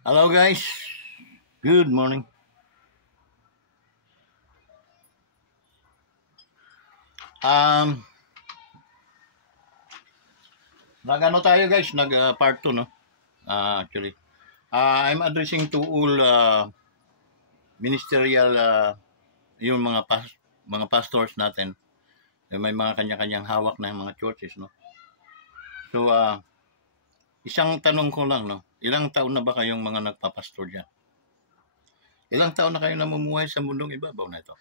Hello guys, good morning. Um, Nag-ano tayo guys, part 2 no? Actually, I'm addressing to all ministerial yung mga pastors natin. May mga kanya-kanyang hawak na mga churches no. So isang tanong ko lang no, ilang taon na ba kayong mga nagpapastor diyan? Ilang taon na kayo namumuhay sa mundong ibabaw na ito?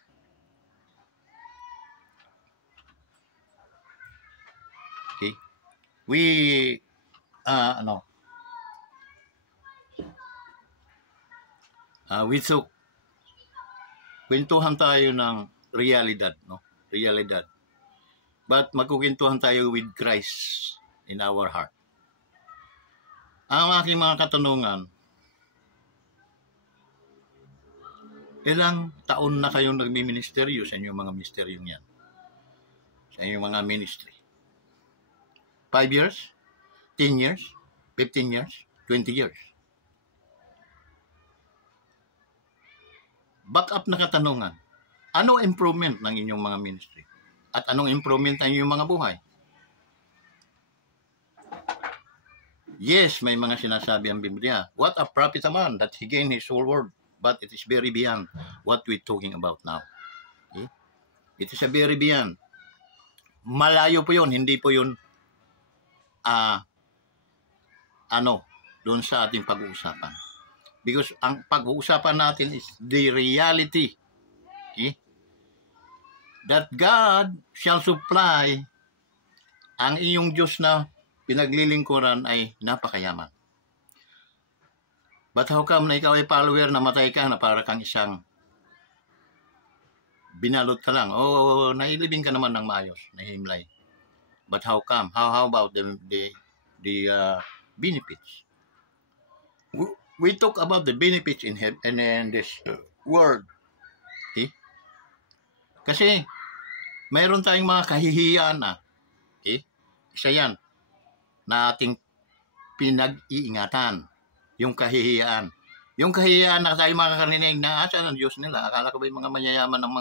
Okay? We ano, we took kwentuhan tayo ng realidad, no? Realidad. But magkukwentuhan tayo with Christ in our heart. Ang aking mga katanungan, ilang taon na kayong nagmi-ministeryo sa inyong mga ministeryong yan? Sa inyong mga ministry? 5 years? 10 years? 15 years? 20 years? Back up na katanungan, anong improvement ng inyong mga ministry? At anong improvement ng inyong mga buhay? Yes, may mga sinasabi ang Biblia. What a prophet a man that he gained his whole world, but it is very beyond what we're talking about now. Okay? It is a very beyond. Malayo po yun, hindi po yun doon sa ating pag-uusapan. Because ang pag-uusapan natin is the reality. Okay? That God shall supply ang iyong Diyos na pinaglilingkuran ay napakayaman. But how come na ikaw ay follower na matay ka na para kang isang binalot ka lang? O nailibing ka naman ng maayos, nahimlay. But how come? How about the benefits? We talk about the benefits in heaven and in this world. Okay? Kasi mayroon tayong mga kahihiyaan na. Okay? Isa yan na ating pinag-iingatan. Yung kahihiyaan. Yung kahihiyaan na tayo makakarinig na asan ang Diyos nila. Akala ko ba yung mga mayayaman ng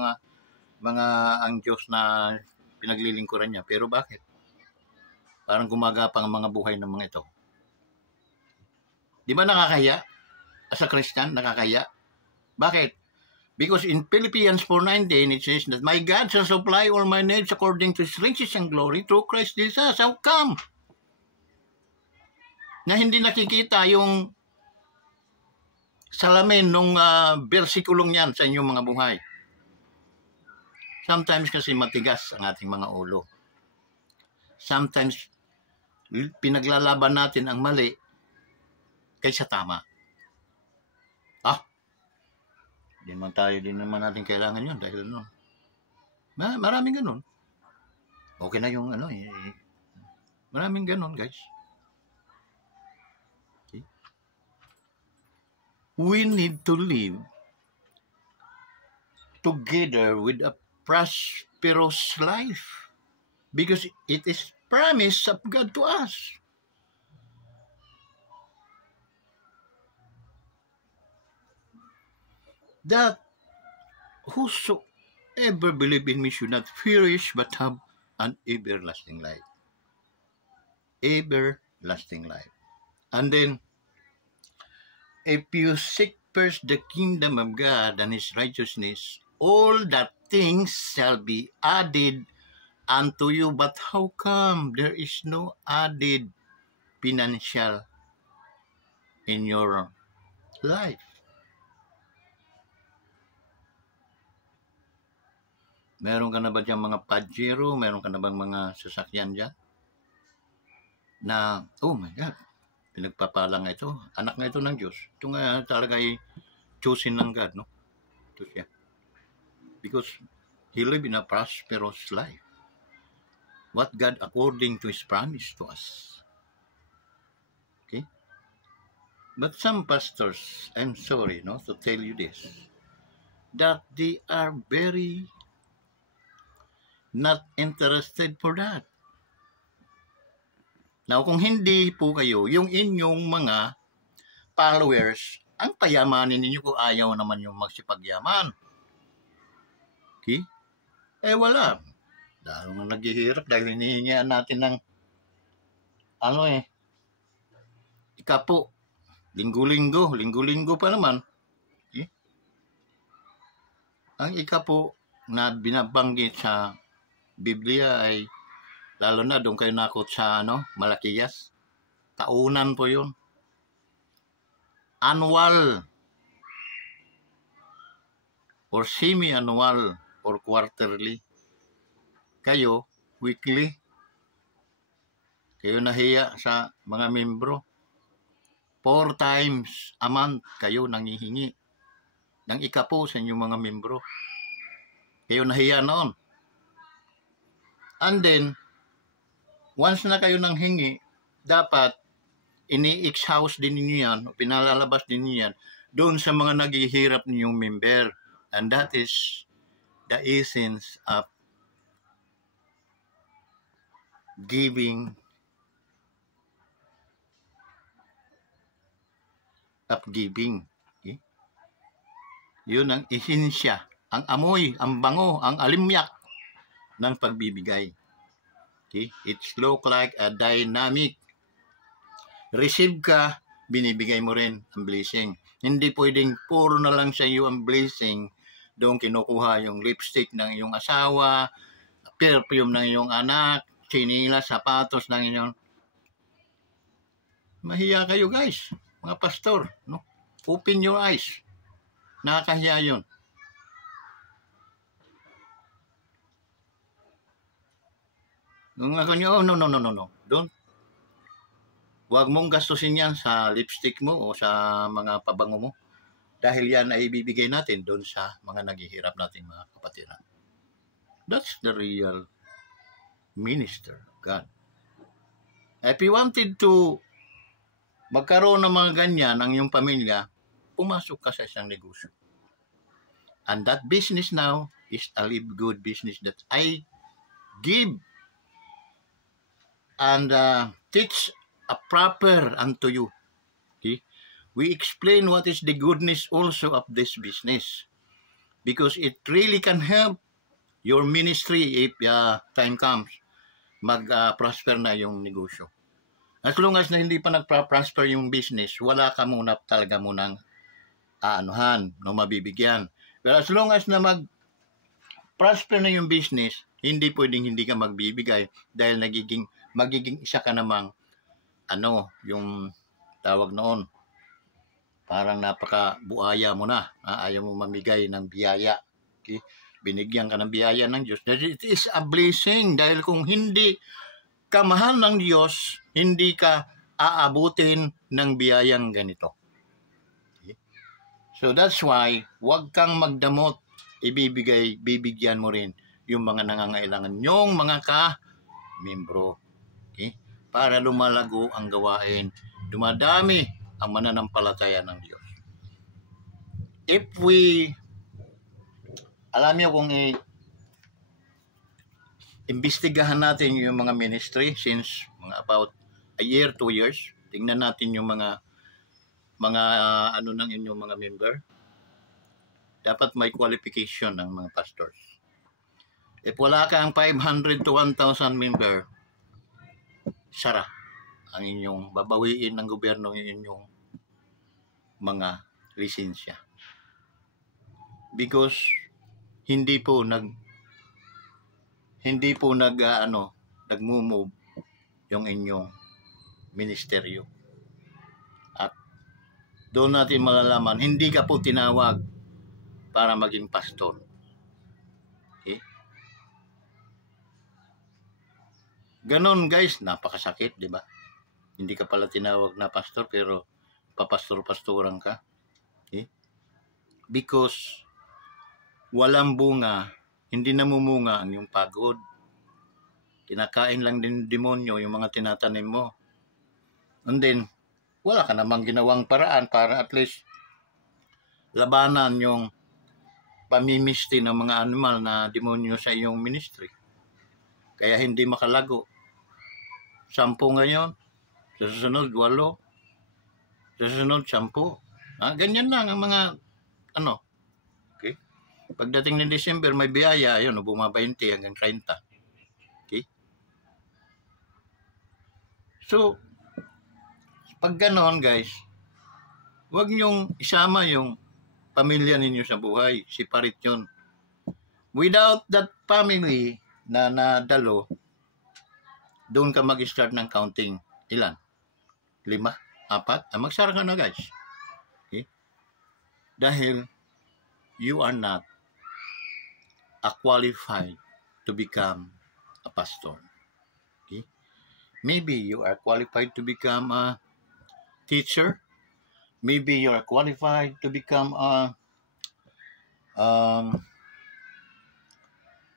mga ang Diyos na pinaglilingkuran niya. Pero bakit? Parang gumagapang ang mga buhay ng mga ito. Di ba nakakahiya? As a Christian, nakakahiya. Bakit? Because in Philippians 4:19, it says that my God shall supply all my needs according to His riches and glory through Christ Jesus. How come? Na hindi nakikita yung salamin nung versikulong yan sa inyong mga buhay. Sometimes kasi matigas ang ating mga ulo. Sometimes pinaglalaban natin ang mali kaysa tama. Di naman natin kailangan yun dahil maraming ganun. Okay na yung maraming ganun guys. Okay. We need to live together with a prosperous life because it is promise of God to us. That whosoever believe in me should not perish but have an everlasting life. Everlasting life. And then, if you seek first the kingdom of God and His righteousness, all that things shall be added unto you. But how come there is no added financial in your life? Meron ka na ba dyan mga Pajero? Meron ka na bang mga sasakyan dyan? Na, oh my God, pinagpapala nga ito. Anak nga ito ng Diyos. Ito nga talaga ay chosen ng God, no? Ito siya. Because he lived in a prosperous life. What God according to His promise to us. Okay? But some pastors, I'm sorry, no, to tell you this, that they are very not interested for that. Now, kung hindi po kayo, yung inyong mga followers, ang payamanin ninyo kung ayaw naman yung magsipagyaman. Okay? Wala. Lalo na naghihirap dahil hinihingian natin ng ikapo. Linggo-linggo pa naman. Okay? Ang ikapo na binabanggit sa Biblia ay lalo na doon kayo nakot sa Malakiyas. Taunan po yun. Annual or semi-annual or quarterly. Kayo, weekly. Kayo nahiya sa mga membro. 4 times a month kayo nangihingi ng ikapo sa inyong mga membro. Kayo nahiya noon. And then, once na kayo nang hingi, dapat ini-exhaust din ninyo yan, pinalalabas din ninyo yan, doon sa mga naghihirap ninyong member. And that is the essence of giving, Okay? Yun ang esensya, ang amoy, ang bango, ang alimyak ng pagbibigay. Okay? It's look like a dynamic. Receive ka, binibigay mo rin ang blessing. Hindi pwedeng puro na lang sa iyo ang blessing, doon kinukuha yung lipstick ng iyong asawa, perfume ng iyong anak, chinilas, sapatos ng inyong... Mahiya kayo guys, mga pastor. No? Open your eyes. Nakakahiya yun. No. Don't. Huwag mong gastusin yan sa lipstick mo o sa mga pabango mo. Dahil yan ay ibibigay natin doon sa mga naghihirap nating mga kapatiran. That's the real minister of God. If you wanted to magkaroon ng mga ganyan ang iyong pamilya, pumasok ka sa isang negosyo. And that business now is a live good business that I give and teach a proper unto you. Okay? We explain what is the goodness also of this business because it really can help your ministry if time comes mag-prosper na yung negosyo. As long as na hindi pa nagpa-prosper yung business, wala ka muna talaga munang mabibigyan. Pero as long as na mag-prosper na yung business, hindi pwedeng hindi ka magbibigay dahil magiging isa ka namang yung tawag noon, parang napaka-buaya mo na, ayaw mo mamigay ng biyaya. Okay? Binigyan ka ng biyaya ng Diyos. It is a blessing dahil kung hindi ka mahal ng Diyos, hindi ka aabutin ng biyayang ganito. Okay? So that's why, huwag kang magdamot, bibigyan mo rin yung mga nangangailangan nyong mga ka-membro. Okay? Para lumalago ang gawain, dumadami ang mananampalataya ng Diyos. If we, alam niyo kung imbestigahan natin yung mga ministry since mga about a year, 2 years, tingnan natin yung mga ng inyong mga member, dapat may qualification ng mga pastors. If wala kang 500 to 1,000 member, sara ang inyong babawiin ng gobyerno yung inyong mga lisensya. Because hindi po nagmo-move yung inyong ministeryo. At doon natin malalaman, hindi ka po tinawag para maging pastor. Okay? Ganon guys, napakasakit, di ba? Hindi ka pala tinawag na pastor pero papastor-pastoran ka. Okay? Because walang bunga, hindi namumunga ang iyong pagod. Kinakain lang din demonyo yung mga tinatanim mo. And then, wala ka namang ginawang paraan para at least labanan yung pamimisti ng mga animal na demonyo sa iyong ministry. Kaya hindi makalago. 10 ngayon, sa susunod 8, Sa sunod, 10. Ganyan lang ang mga, ano, okay? Pagdating ng December, may biyaya, ayun, bumaba 20 hanggang 30. Okay? So, pag ganon, guys, huwag niyong isama yung pamilya ninyo sa buhay. Separate yun. Without that family na nadalo, doon ka mag-start ng counting. Ilan? 5? 4? Magsara ka na, guys. Okay? Dahil you are not qualified to become a pastor. Okay? Maybe you are qualified to become a teacher. Maybe you are qualified to become a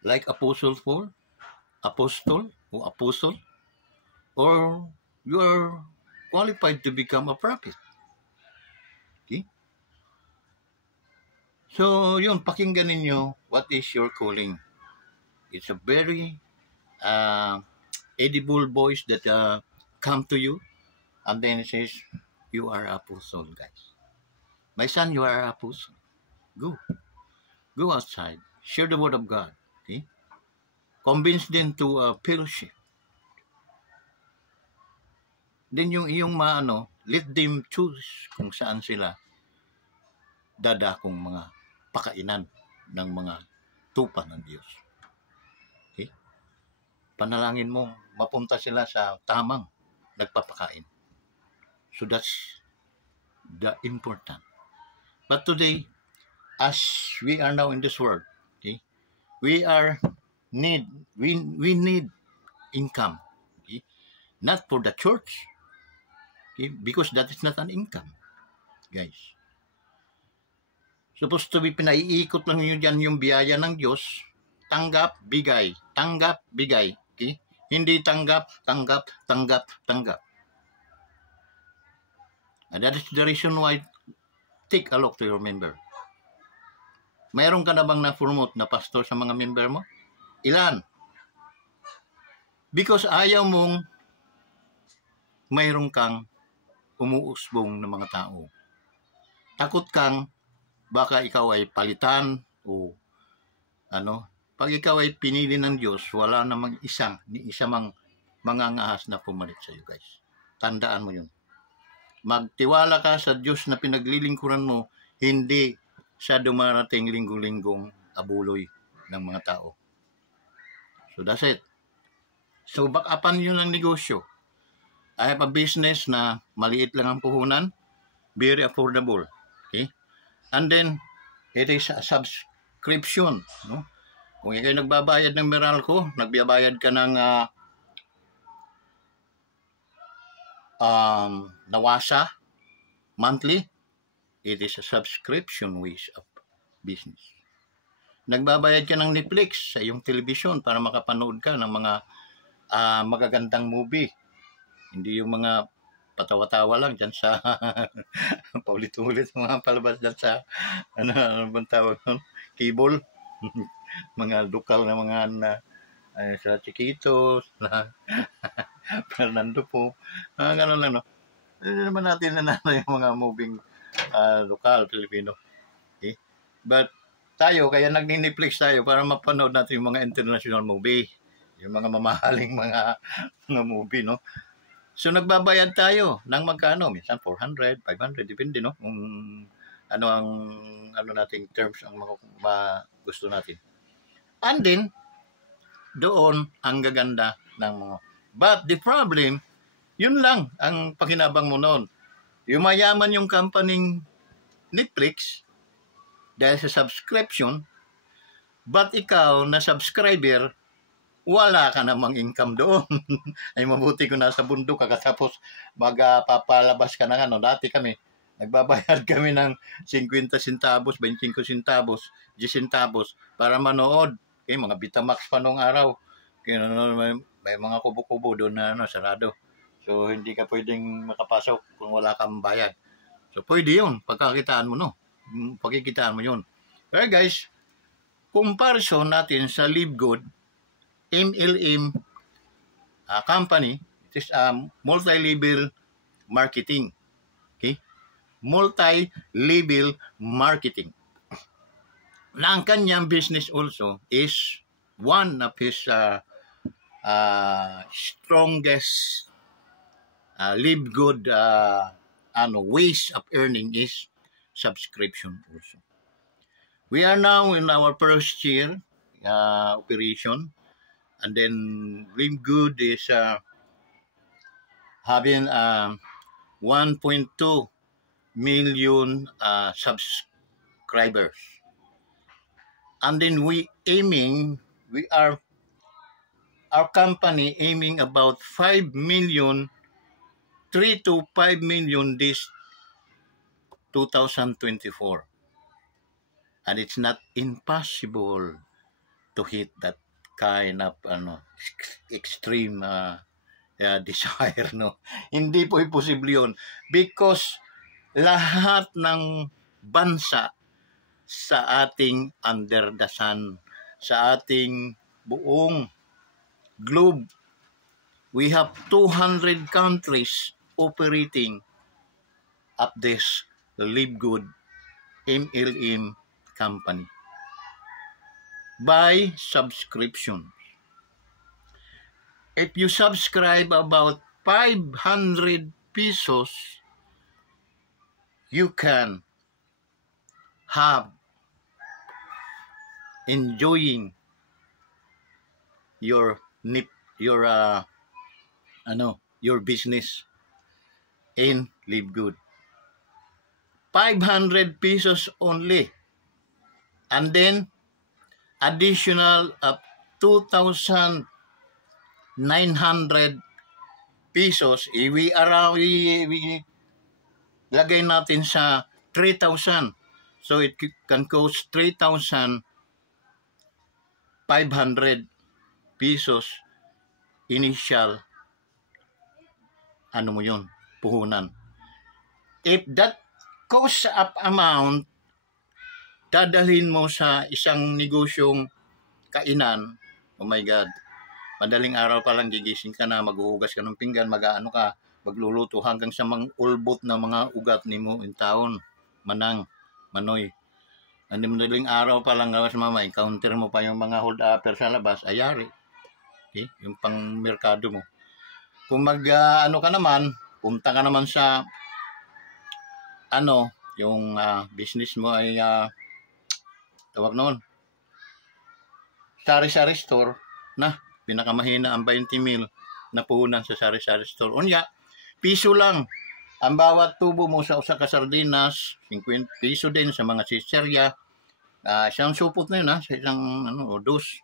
like Apostle Paul, Apostle, or you are qualified to become a prophet. Okay? So, yun, pakinggan ninyo what is your calling. It's a very edible voice that come to you, and then it says, you are apostle, guys. My son, you are apostle. Go outside. Share the word of God. Okay? Convince them to fellowship. Then yung iyong let them choose kung saan sila dadakong mga pakainan ng mga tupa ng Diyos. Okay? Panalangin mo, mapunta sila sa tamang nagpapakain. So that's the important. But today, as we are now in this world, okay, we need income, okay? Not for the church, okay, because that is not an income, guys. Supposed to be pinaiikot lang nyo dyan yung biyaya ng Diyos. Tanggap, bigay. Tanggap, bigay. Okay? Hindi tanggap. And that is the reason why take a look to your member. Mayroon ka na bang na-promote na pastor sa mga member mo? Ilan? Because ayaw mong mayroon kang umuusbong ng mga tao. Takot kang baka ikaw ay palitan o pag ikaw ay pinili ng Diyos, wala namang isa mang mangangahas na pumalit sa iyo, guys. Tandaan mo yun. Magtiwala ka sa Diyos na pinaglilingkuran mo, hindi sa dumarating linggo-linggong abuloy ng mga tao. So that's it. So backupan yun ang negosyo. I have a business na maliit lang ang puhunan, very affordable. Okay? And then, it is a subscription. No? Kung ikaw nagbabayad ng Meralco, nagbabayad ka ng Nawasa monthly, it is a subscription ways of business. Nagbabayad ka ng Netflix sa iyong television para makapanood ka ng mga magagandang movie. Hindi yung mga patawa-tawa lang dyan sa paulit-ulit mga palabas dyan sa ano bang tawag nun? Cable. Mga lokal na mga sa Chiquitos, na Fernando po. Ganun lang, no? Hindi naman natin yung mga moving lokal, Filipino. Okay? But tayo, kaya nag-Netflix tayo para mapanood natin yung mga international movie. Yung mga mamahaling mga movie, no? So, nagbabayad tayo ng magkano? Minsan 400, 500, depende, no? Kung ano ang nating terms ang gusto natin. And then, doon ang gaganda ng mga. But the problem, yun lang ang pakinabang mo noon. Yumayaman yung company Netflix dahil sa subscription, but ikaw na subscriber, wala ka namang income doon. Ay mabuti kung nasa bundok ka tapos magpapalabas ka ng Dati kami, nagbabayad kami ng 50 centavos, 25 centavos, 10 centavos para manood. Okay, mga Betamax pa nung araw. Okay, may mga kubo-kubo doon na sarado. So, hindi ka pwedeng makapasok kung wala kang bayad. So, pwede yun. Pagkakitaan mo, no? Pagkikitaan mo yun. Pero guys, comparison natin sa Live Good, MLM company, it is multi-level marketing. Okay? multi-level marketing. Na ang kanyang business also is one of his strongest live good ways of earning is subscription also. We are now in our first year operation, and then Live Good is having 1.2 million subscribers, and then our company aiming about 5 million, 3 to 5 million this 2024. And it's not impossible to hit that kind of extreme desire, no? Hindi po imposible yun. Because lahat ng bansa sa ating under the sun, sa ating buong globe, we have 200 countries operating of this Live Good MLM company by subscription. If you subscribe about 500 pesos, you can have enjoying your business in Live Good. 500 pesos only, and then additional of 2,900 pesos, we lagay natin sa 3,000. So it can cost 3,500 pesos initial puhunan. If that cost up amount dadalhin mo sa isang negosyong kainan, oh my God, madaling araw pa lang gigising ka na, maghuhugas ka ng pinggan, magluluto hanggang sa mga ulbot na mga ugat ni mo in taon, manoy. Hindi madaling araw pa lang gawas mama, encounter mo pa yung mga hold upper sa labas, ayari. Okay? Yung pang merkado mo. Kung ka naman, punta ka naman sa yung business mo ay tawag noon, sari-sari store na pinakamahina ang 20,000 na puhunan sa sari-sari store. Unya, piso lang ang bawat tubo mo sa usa ka sardinas, 50 piso din sa mga chicherya. Isang supot na yun sa isang dos.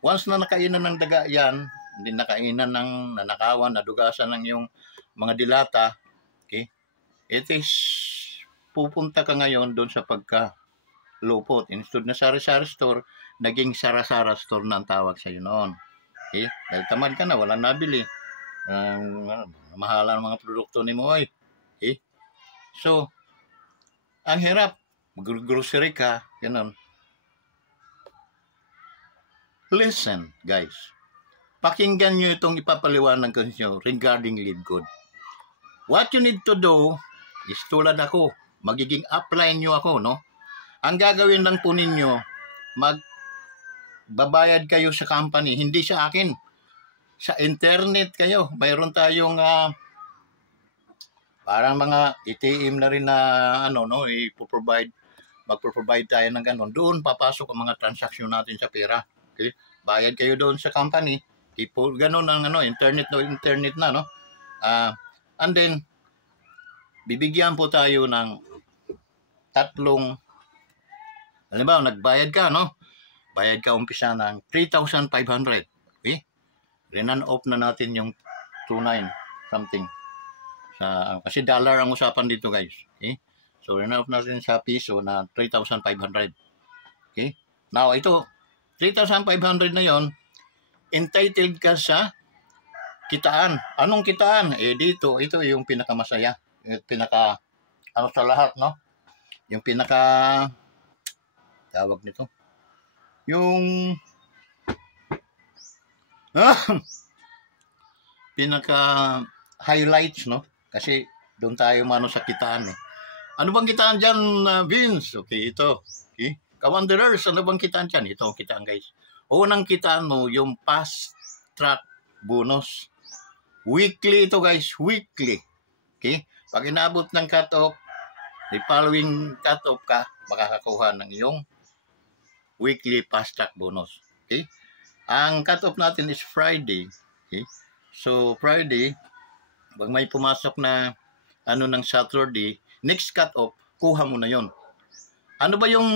Once na nakainan ng daga yan, hindi nakainan ng nanakawan, nadugasan ng yung mga dilata, okay? It is pupunta ka ngayon doon sa pagka-lupot. Instead na sari-sari store, naging sara-sara store na ang tawag sa iyo noon. Okay? Dahil tamad ka na, walang nabili. Mahala ng mga produkto ni mo. Okay? So, ang hirap. Grocery ka, ganun. Listen, guys. Pakinggan nyo itong ipapaliwanag ko nyo regarding Live Good. What you need to do is tulad ako, magiging upline nyo ako, no? Ang gagawin lang po ninyo, magbabayad kayo sa company, hindi sa akin. Sa internet kayo, mayroon tayong parang mga ATM na rin na magpo-provide tayo ng gano'n. Doon papasok ang mga transaksyon natin sa pera. Okay? Bayad kayo doon sa company. Gano'n ang internet na, no? And then, bibigyan po tayo ng halimbawa, nagbayad ka, no? Bayad ka umpisa ng 3,500. Okay? Renan off na natin yung 29 something. Kasi dollar ang usapan dito, guys. Okay? So, renan off natin sa piso na 3,500. Okay? Now, ito, 3,500 na yon, entitled ka sa kitaan. Anong kitaan? Dito, ito yung pinakamasaya. Sa lahat, no? Yung tawag nito. Yung pinaka highlights, no? Kasi Doon tayo mano sa kitaan eh. Ano bang kitaan dyan, Vince? Okay, ito. Okay. Kawanderers, ano bang kitaan dyan? Ito ang kitaan, guys. Unang kitaan mo, yung fast track bonus. Weekly ito, guys. Weekly. Okay? Pag inabot ng cut-off, the following cut-off ka, makakakuha ng iyong weekly fast track bonus. Okay? Ang cut-off natin is Friday. Okay? So, Friday, pag may pumasok na ano ng Saturday, next cut-off, kuha mo na yon. Ano ba yung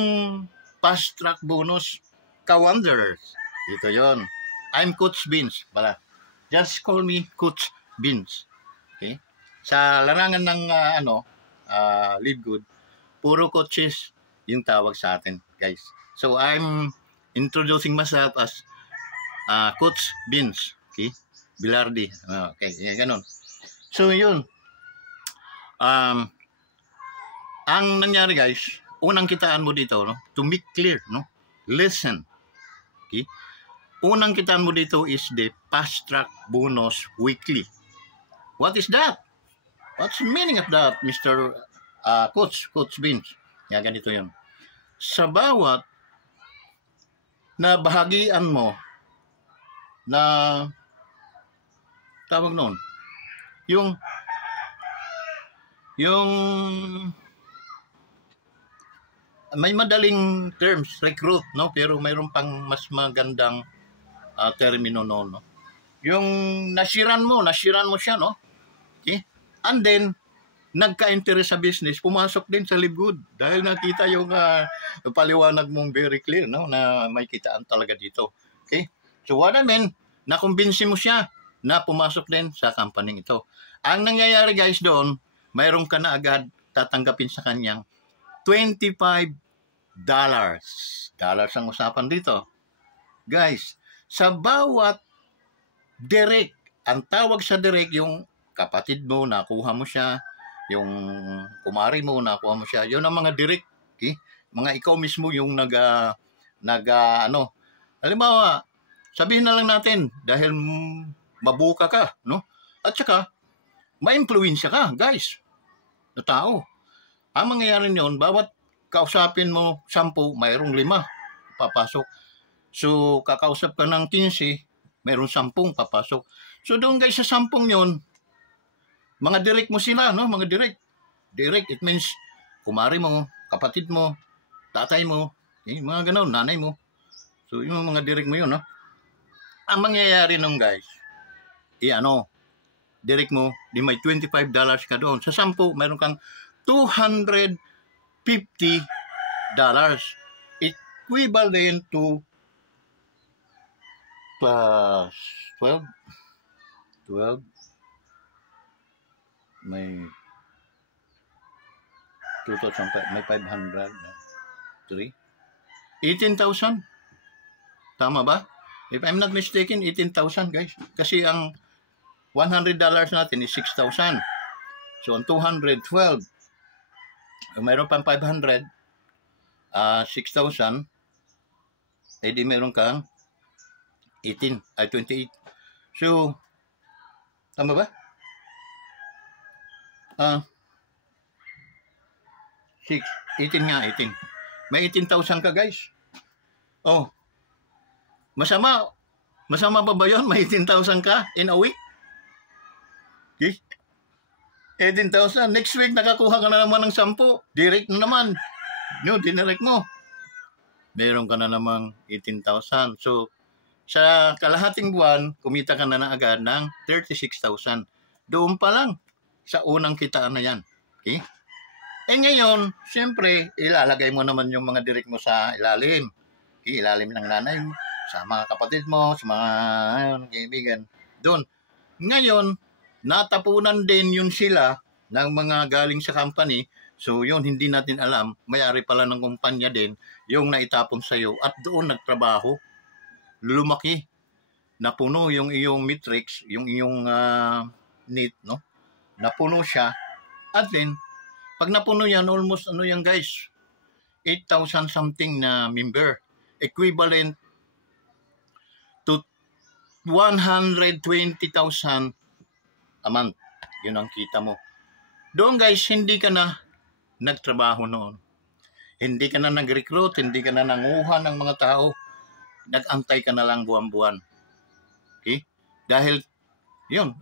fast track bonus? Kawanderers. Ito yon. I'm Coach Vince. Bala. Just call me Coach Vince. Okay? Sa larangan ng Live Good, puro coaches yung tawag sa atin, guys. So, I'm introducing myself as Coach Vince. Okay? Bilardi. Okay, ganun. So, yun. Ang nangyari, guys, unang kitaan mo dito, no? To make clear, no? Listen. Okay? Unang kitaan mo dito is the fast track bonus weekly. What is that? What's the meaning of that, Mr. Coach Vince? Yan, ganito yun. Sa bawat na bahagian mo na tawag noon, yung may madaling terms, recruit, no? Pero mayroon pang mas magandang termino noon, no? Yung nasiran mo siya, no? Okay? And then, nagka-interest sa business, pumasok din sa Live Good dahil nakita yung paliwanag mong very clear, no? Na may kitaan talaga dito. Okay? So what I mean, nakumbinsi mo siya na pumasok din sa company ito. Ang nangyayari, guys, doon, mayroon ka na agad tatanggapin sa kanyang $25. Dollars ang usapan dito. Guys, sa bawat direct, ang tawag sa direct, yung kapatid mo, nakuha mo siya, yung kumari mo, nakuha mo siya, yun ang mga direct. Okay? Mga ikaw mismo yung halimbawa, sabihin na lang natin, dahil mabuka ka, no? At saka, ma-influensya ka, guys, na tao. Ang mangyayari nyon, bawat kausapin mo 10, mayroong 5 papasok. So, kakausap ka ng 15, mayroong 10 papasok. So, doon guys sa 10 yun, mga direct mo sila, no? Mga direct. Direct, it means, kumari mo, kapatid mo, tatay mo, mga gano'n, nanay mo. So, yung mga direct mo yun, no? Ang mangyayari nung guys, direct mo, di may $25 ka doon. Sa 10, mayroon kang $250. Equivalent to plus 12, may 2,000, may 500, 3, 18,000. Tama ba? If I'm not mistaken, 18,000, guys. Kasi ang $100 natin is 6,000. So, ang 212, mayroon pang 500, 6,000, di mayroon kang 28. So, tama ba? 18 nga, 18. May 18,000 ka, guys. Oh, masama pa ba yun? May 18,000 ka in a week? Okay? 18,000. Next week, nakakuha ka na naman ng 10. Direct na naman. Dinirect mo. Meron ka na namang 18,000. So, sa kalahating buwan, kumita ka na agad ng 36,000. Doon pa lang sa unang kitaan na yan. Okay? Ngayon, siyempre, ilalagay mo naman yung mga direct mo sa ilalim. Okay? Ilalim ng nanay mo, sa mga kapatid mo, sa mga kaibigan. Doon. Ngayon, natapunan din yun sila ng mga galing sa company. So, yun, hindi natin alam. May-ari pala ng kumpanya din yung naitapon sa'yo at doon nagtrabaho. Lumaki. Napuno yung iyong matrix, yung iyong need, no? Napuno siya. At then, pag napuno yan, almost, yan guys, 8,000 something na member. Equivalent to 120,000 a month. Yun ang kita mo. Doon guys, hindi ka na nagtrabaho noon. Hindi ka na nag-recruit, hindi ka na nanguha ng mga tao. Nag-antay ka na lang buwan-buwan. Okay? Dahil, yun,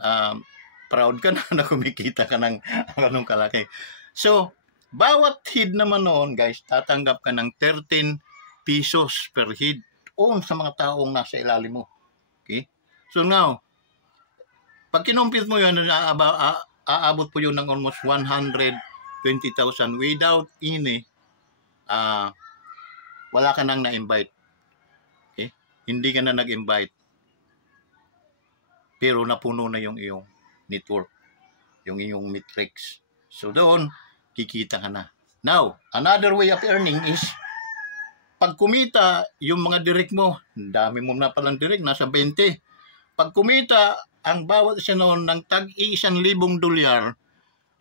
proud ka na na kumikita ka ng anong kalaki. So, bawat head naman noon, guys, tatanggap ka ng 13 pesos per head on sa mga taong nasa ilalim mo. Okay? So now, pag kinumpit mo yun, aabot po yun ng almost 120,000 without any, wala ka nang na-invite. Okay? Hindi ka na nag-invite. Pero napuno na yung iyong network, yung iyong metrics. So doon, kikita ka na. Now, another way of earning is, pag kumita, yung mga direct mo, dami mo na palang direct, nasa 20. Pag kumita, ang bawat isa noon ng tag-1,000 dolyar,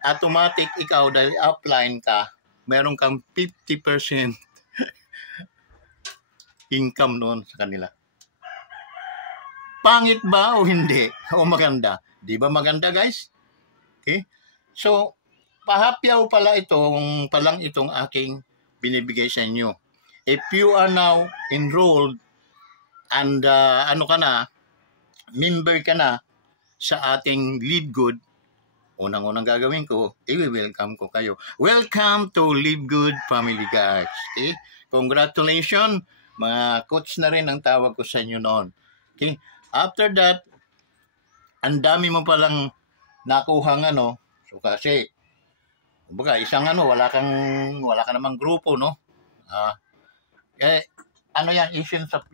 automatic ikaw, dahil upline ka, meron kang 50% income noon sa kanila. Pangit ba o hindi? O maganda? Di ba maganda, guys? Okay? So, pahapyaw pala itong aking binibigay sa inyo. If you are now enrolled and member ka na sa ating Live Good, unang-unang gagawin ko, i-welcome ko kayo. Welcome to Live Good Family, guys. Okay? Congratulations, mga coach na rin ang tawag ko sa inyo noon. Okay? After that, ang dami mo palang nakuhang so kasi, kumbaga, isang wala ka namang grupo, no?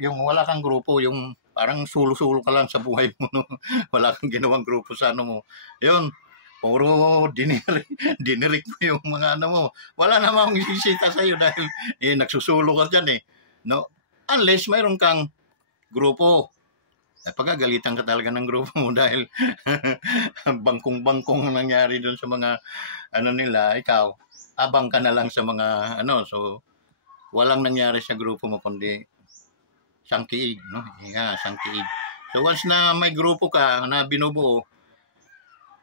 Yung wala kang grupo, yung parang sulo-sulo ka lang sa buhay mo, no? Wala kang ginawang grupo sa mo. Yun, puro dinirik mo yung mga mo. Wala namang isisita sa'yo dahil nagsusulo ka dyan no? Unless mayroon kang grupo. Pagagalitan ka talaga ng grupo mo dahil bangkong-bangkong nangyari doon sa mga nila, ikaw, abang ka na lang sa mga so walang nangyari sa grupo mo kundi sangkiig, no? Sangkiig. So once na may grupo ka na binubuo,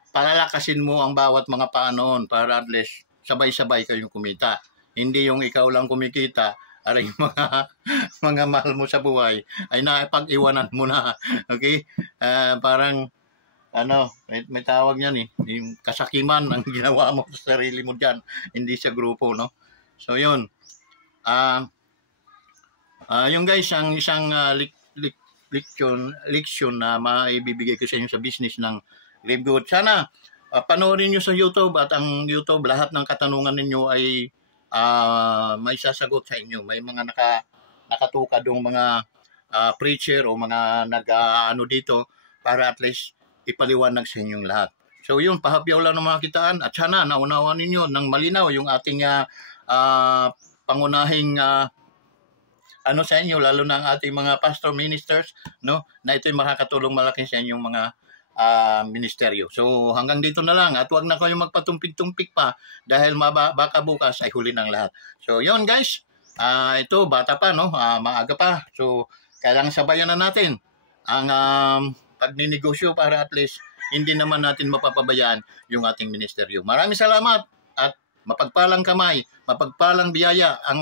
palalakasin mo ang bawat mga paanoon para at least sabay-sabay kayong kumita. Hindi yung ikaw lang kumikita, aray mga mahal mo sa buhay ay napag-iwanan mo na. Okay? Parang may tawag niyan yung kasakiman ang ginawa mo sa sarili mo diyan, hindi sa grupo, no? So yun. Yung guys, ang isang leksyon na maibibigay ko sa inyo sa business ng Live Good. Sana panoorin nyo sa YouTube at ang YouTube, lahat ng katanungan ninyo ay may sasagot sa inyo. May mga nakatuka dong mga preacher o mga dito para at least ipaliwanag sa inyong lahat. So yun, pahapyaw lang ng mga kitaan at sana naunawan ninyo ng malinaw yung ating pangunahing sa inyo, lalo na ang ating mga pastor ministers, no, na ito'y makakatulong malaki sa inyong mga ministeryo. So hanggang dito na lang at huwag na kayo magpatumpik-tumpik pa dahil baka bukas ay huli ng lahat. So yun guys, ito bata pa, no, maaga pa. So kailangan sabayan na natin ang pagninegosyo para at least hindi naman natin mapapabayaan yung ating ministeryo. Maraming salamat at mapagpalang kamay, mapagpalang biyaya ang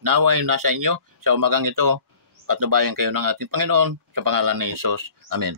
naway nasa inyo sa umagang ito. Patnubayan kayo ng ating Panginoon sa pangalan ni Jesus. Amen.